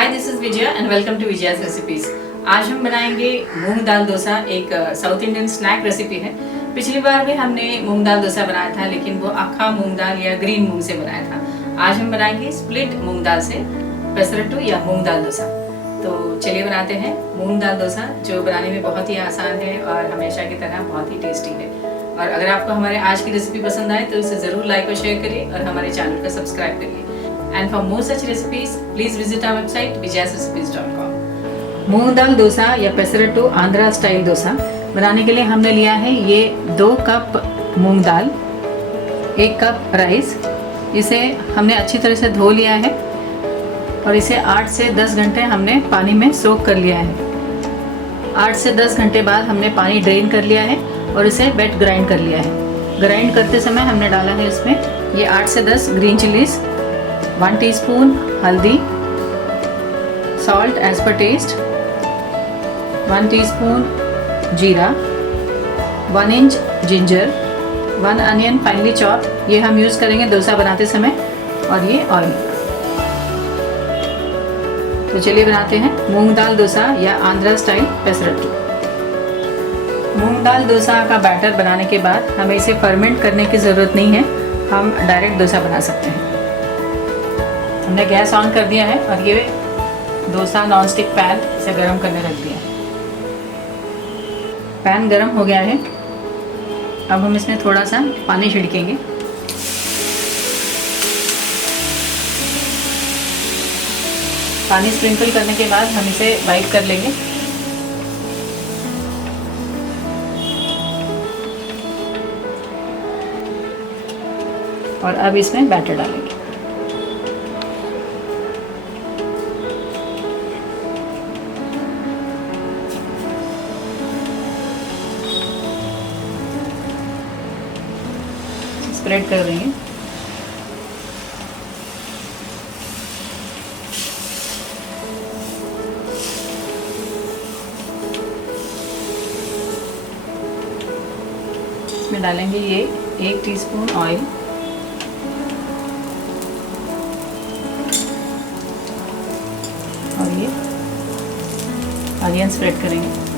Hi, this is Vijaya and welcome to Vijaya's recipes. आज हम बनाएंगे मूंग दाल डोसा। एक साउथ इंडियन स्नैक रेसिपी है। पिछली बार भी हमने मूंग दाल डोसा बनाया था, लेकिन वो अक्खा मूंग दाल या ग्रीन मूंग से बनाया था। आज हम बनाएंगे स्प्लिट मूंग दाल से पेसरट्टू या मूंग दाल डोसा। तो चलिए बनाते हैं मूंग दाल डोसा, जो बनाने में बहुत ही आसान है और हमेशा की तरह बहुत ही टेस्टी है। और अगर आपको हमारे आज की रेसिपी पसंद आए तो इसे ज़रूर लाइक और शेयर करिए और हमारे चैनल को सब्सक्राइब करिए। And for more such recipes, please visit our website vijayasrecipes.com। मूंग दाल डोसा या पेसरट्टू आंध्रा स्टाइल डोसा बनाने के लिए हमने लिया है ये 2 कप मूंग दाल, 1 कप राइस। इसे हमने अच्छी तरह से धो लिया है और इसे 8 से 10 घंटे हमने पानी में सोक कर लिया है। 8 से 10 घंटे बाद हमने पानी ड्रेन कर लिया है और इसे वेट ग्राइंड कर लिया है। ग्राइंड करते समय हमने डाला है इसमें ये 8 से 10 ग्रीन चिलीज, 1 टीस्पून हल्दी, salt as per taste, 1 teaspoon जीरा, 1 inch ginger, 1 onion finely chop. ये हम यूज़ करेंगे डोसा बनाते समय। और ये ऑयल। तो चलिए बनाते हैं मूंग दाल डोसा या आंध्रा स्टाइल पेसरट्टू। मूंग दाल डोसा का बैटर बनाने के बाद हमें इसे फर्मेंट करने की ज़रूरत नहीं है, हम डायरेक्ट डोसा बना सकते हैं। हमने गैस ऑन कर दिया है और ये डोसा नॉन स्टिक पैन इसे गर्म करने रख दिया है। पैन गर्म हो गया है। अब हम इसमें थोड़ा सा पानी छिड़केंगे। पानी स्प्रिंकल करने के बाद हम इसे वाइप कर लेंगे। और अब इसमें बैटर डालेंगे। स्प्रेड कर देंगे। इसमें डालेंगे ये 1 टीस्पून ऑयल, और ये ऑनियन स्प्रेड करेंगे।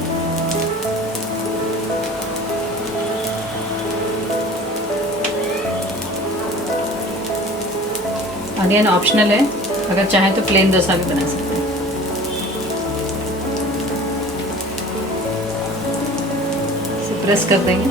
ऑनियन ऑप्शनल है, अगर चाहें तो प्लेन डोसा भी बना सकते हैं। इसे प्रेस कर देंगे।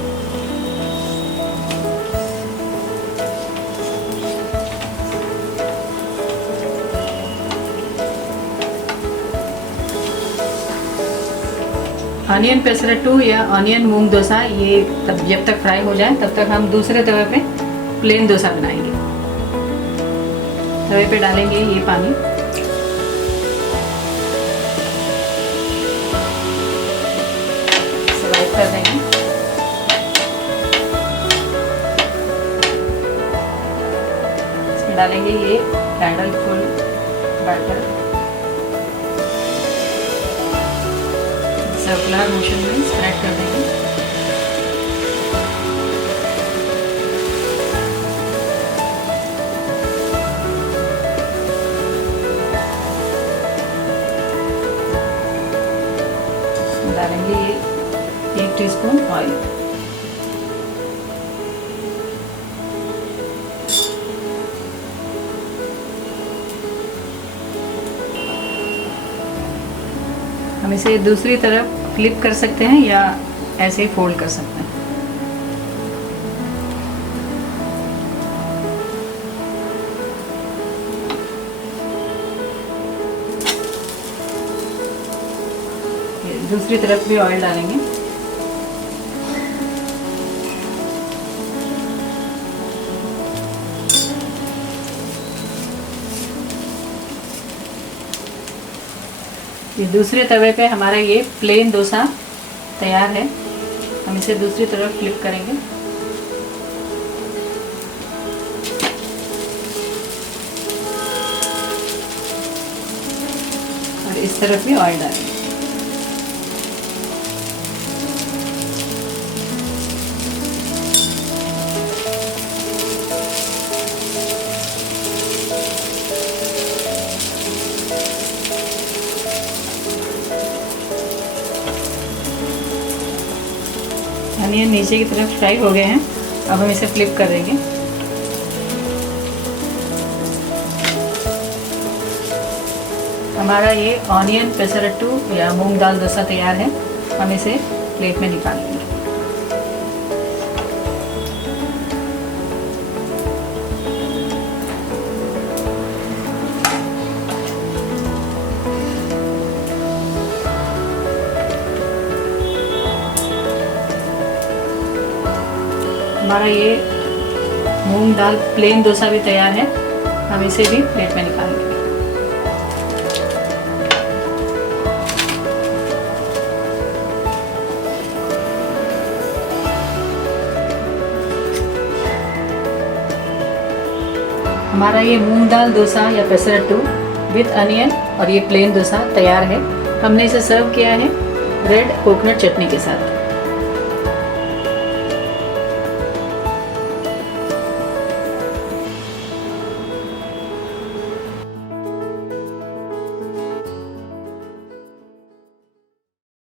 ऑनियन पेसरट्टू या ऑनियन मूंग डोसा ये जब तक फ्राई हो जाए तब तक हम दूसरे तवे पे प्लेन डोसा बनाएंगे। तवे पे डालेंगे ये पानी। इसे वाइप कर देंगे। इसमें डालेंगे ये कैंडल फुल बैटर। सर्कुलर मोशन में स्प्रेड कर देंगे। डालेंगे ये 1 टीस्पून ऑयल। हम इसे दूसरी तरफ फ्लिप कर सकते हैं या ऐसे ही फोल्ड कर सकते हैं। दूसरी तरफ भी ऑयल डालेंगे। ये दूसरे तवे पे हमारा ये प्लेन डोसा तैयार है। हम इसे दूसरी तरफ फ्लिप करेंगे। और इस तरफ भी ऑयल डालेंगे। ऑनियन नीचे की तरफ फ्राई हो गए हैं। अब हम इसे फ्लिप कर देंगे। हमारा ये ऑनियन पेसरट्टू या मूंग दाल डोसा तैयार है। हम इसे प्लेट में निकाल लेंगे। हमारा ये मूंग दाल प्लेन डोसा भी तैयार है। हम इसे भी प्लेट में निकाल लेंगे। हमारा ये मूंग दाल डोसा या पेसरट्टू विथ अनियन और ये प्लेन डोसा तैयार है। हमने इसे सर्व किया है रेड कोकोनट चटनी के साथ।